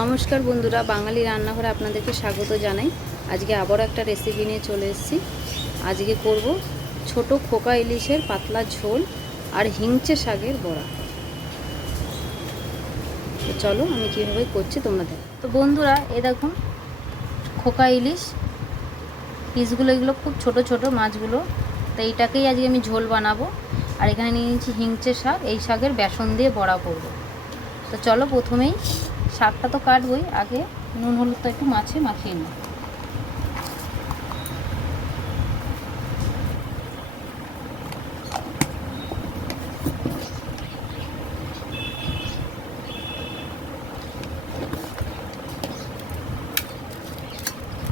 নমস্কার বন্ধুরা, বাঙালি রান্নাঘরে আপনাদেরকে স্বাগত জানাই। আজকে আবারও একটা রেসিপি নিয়ে চলে এসেছি। আজকে করব ছোট খোকা ইলিশের পাতলা ঝোল আর হিংচে শাকের বড়া। তো চলো আমি কীভাবে করছি তোমরা দেখো। তো বন্ধুরা, এ দেখুন খোকা ইলিশ পিসগুলো, এগুলো খুব ছোট ছোট মাছগুলো। তো এইটাকেই আজকে আমি ঝোল বানাবো। আর এখানে নিয়ে নিয়েছি হিংচে শাক, এই শাকের বেসন দিয়ে বড়া করব। তো চলো প্রথমেই শাকটা তো কাটবই, আগে নুন হলুদ তো একটু মাছে মাখিয়ে নিই।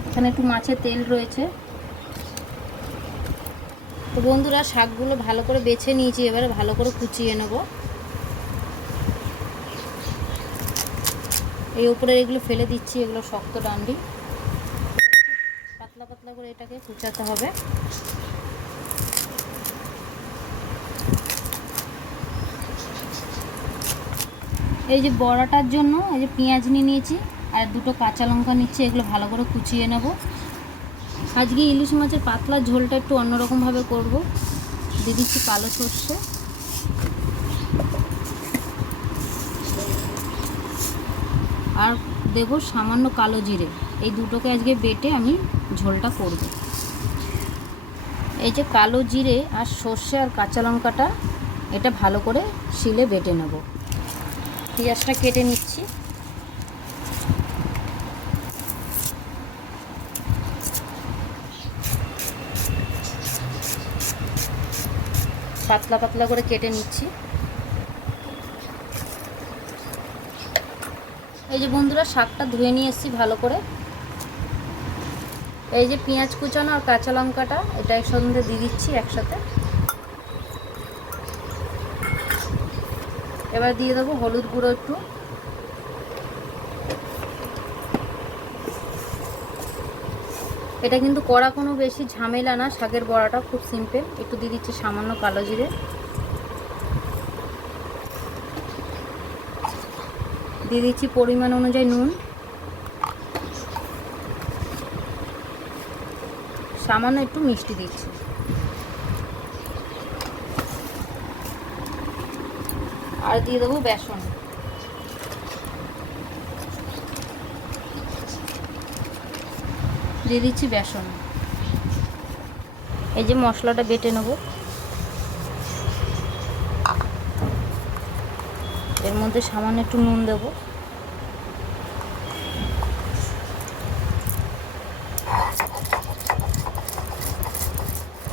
এখানে একটু মাছের তেল রয়েছে। তো বন্ধুরা, শাকগুলো ভালো করে বেছে নিয়েছি, এবারে ভালো করে কুচিয়ে নেব। এই উপরে এগুলো ফেলে দিচ্ছি, এগুলো শক্ত ডান্ডি। পাতলা পাতলা করে এটাকে কুচাতে হবে। এই যে বড়াটার জন্য এই যে পেঁয়াজ নিয়ে নিয়েছি আর দুটো কাঁচা লঙ্কা নিচ্ছি, এগুলো ভালো করে কুচিয়ে নেব। আজকে ইলিশ মাছের পাতলা ঝোলটা একটু অন্যরকমভাবে করব। দিয়ে দিচ্ছি কালো সর্ষে, আর দেব সামান্য কালো জিরে। এই দুটোকে আজকে বেটে আমি ঝোলটা করব। এই যে কালো জিরে আর সর্ষে আর কাঁচা লঙ্কাটা, এটা ভালো করে শিলে বেটে নেব। পেঁয়াজটা কেটে নিচ্ছি। পাতলা পাতলা করে কেটে নিচ্ছি। এই যে বন্ধুরা, শাকটা ধুয়ে নিয়ে এসেছি ভালো করে। এই যে পেঁয়াজ কুচানো আর কাঁচা লঙ্কাটা, এটা এর সঙ্গে দিয়ে দিচ্ছি একসাথে। এবার দিয়ে দেবো হলুদ গুঁড়ো একটু। এটা কিন্তু করা কোনো বেশি ঝামেলা না, শাকের বড়াটা খুব সিম্পল। একটু দিয়ে দিচ্ছি সামান্য কালো জিরে। দিয়ে দিচ্ছি পরিমাণ অনুযায়ী নুন, সামান্য একটু মিষ্টি দিচ্ছি। আর দিয়ে দেবো বেসন। দিয়ে দিচ্ছি বেসন। এই যে মশলাটা বেটে নেব, এর মধ্যে সামান্য একটু নুন দেব।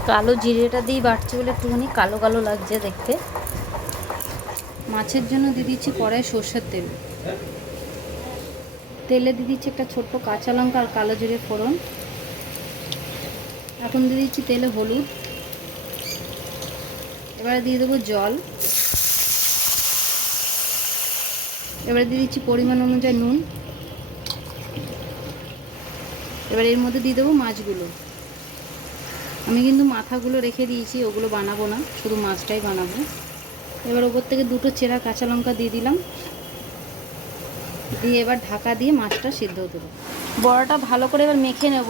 কালো জিরেটা দিয়ে বাটছি বলে একটুখানি কালো কালো লাগছে দেখতে। মাছের জন্য দিয়ে দিচ্ছি কড়াই সর্ষের তেল। তেলে দিয়ে দিচ্ছি একটা ছোট্ট কাঁচা লঙ্কা আর কালো জিরে ফোড়ন। এখন দিয়ে দিচ্ছি তেলে হলুদ। এবারে দিয়ে দেবো জল। এবারে দিয়ে দিচ্ছি পরিমাণ অনুযায়ী নুন। এবার এর মধ্যে দিয়ে দেবো মাছগুলো। আমি কিন্তু মাথাগুলো রেখে দিয়েছি, ওগুলো বানাবো না, শুধু মাছটাই বানাবো। এবার ওপর থেকে দুটো চেরা কাঁচা লঙ্কা দিয়ে দিলাম। দিয়ে এবার ঢাকা দিয়ে মাছটা সিদ্ধ হতে দেবো। বড়াটা ভালো করে এবার মেখে নেব।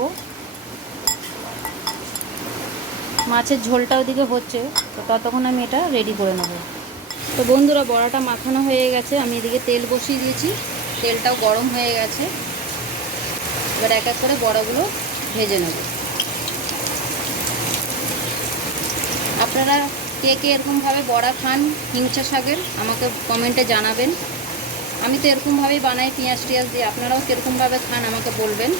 মাছের ঝোলটা ওদিকে হচ্ছে, তো ততক্ষণ আমি এটা রেডি করে নেব। তো বন্ধুরা, বড়াটা মাখানো হয়ে গেছে, আমি এদিকে তেল বসিয়ে দিয়েছি, তেলটাও গরম হয়ে গেছে। এবার এক এক করে বড়াগুলো ভেজে নেব। আপনারা কে কে এরকমভাবে বড়া খান হিংচে শাকের, আমাকে কমেন্টে জানাবেন। আমি তো এরকমভাবেই বানাই পেঁয়াজ টিয়াজ দিয়ে, আপনারাও কীরকমভাবে খান আমাকে বলবেন।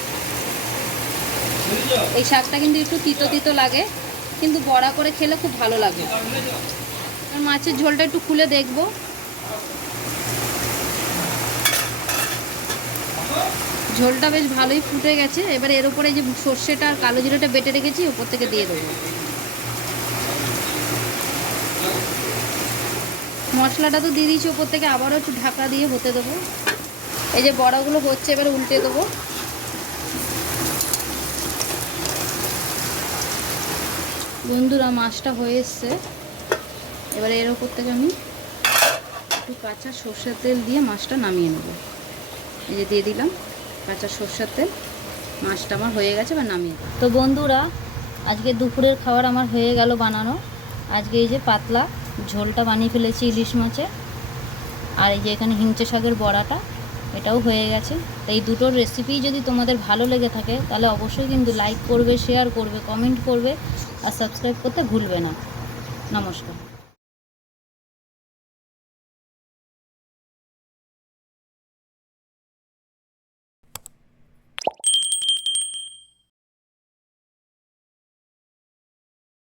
এই শাকটা কিন্তু একটু তিতো তিতো লাগে, কিন্তু বড়া করে খেলে খুব ভালো লাগে। মাছের ঝোলটা একটু খুলে দেখব। ঝোলটা বেশ ভালোই ফুটে গেছে। এবার এর উপরে যে সর্ষেটা আর কালো জিরাটা বেটে রেখেছি, উপর থেকে দিয়ে দেবো। মশলাটা তো দিয়ে দিয়েছি উপর থেকে, আবারও একটু ঢাকা দিয়ে হতে দেবো। এই যে বড়াগুলো হচ্ছে, এবার উল্টে দেবো। বন্ধুরা, মাছটা হয়ে এসছে। এবার এর উপর থেকে আমি একটু কাঁচা সর্ষের তেল দিয়ে মাছটা নামিয়ে নেব। এই যে দিয়ে দিলাম কাঁচা সর্ষের তেল। মাছটা আমার হয়ে গেছে, বা নামিয়ে। তো বন্ধুরা, আজকে দুপুরের খাবার আমার হয়ে গেল বানানো। আজকে এই যে পাতলা ঝোলটা বানিয়ে ফেলেছি ইলিশ মাছের, আর এই যে এখানে হিংচে শাকের বড়াটা, এটাও হয়ে গেছে। তো এই দুটোর রেসিপি যদি তোমাদের ভালো লেগে থাকে তাহলে অবশ্যই কিন্তু লাইক করবে, শেয়ার করবে, কমেন্ট করবে আর সাবস্ক্রাইব করতে ভুলবে না। নমস্কার।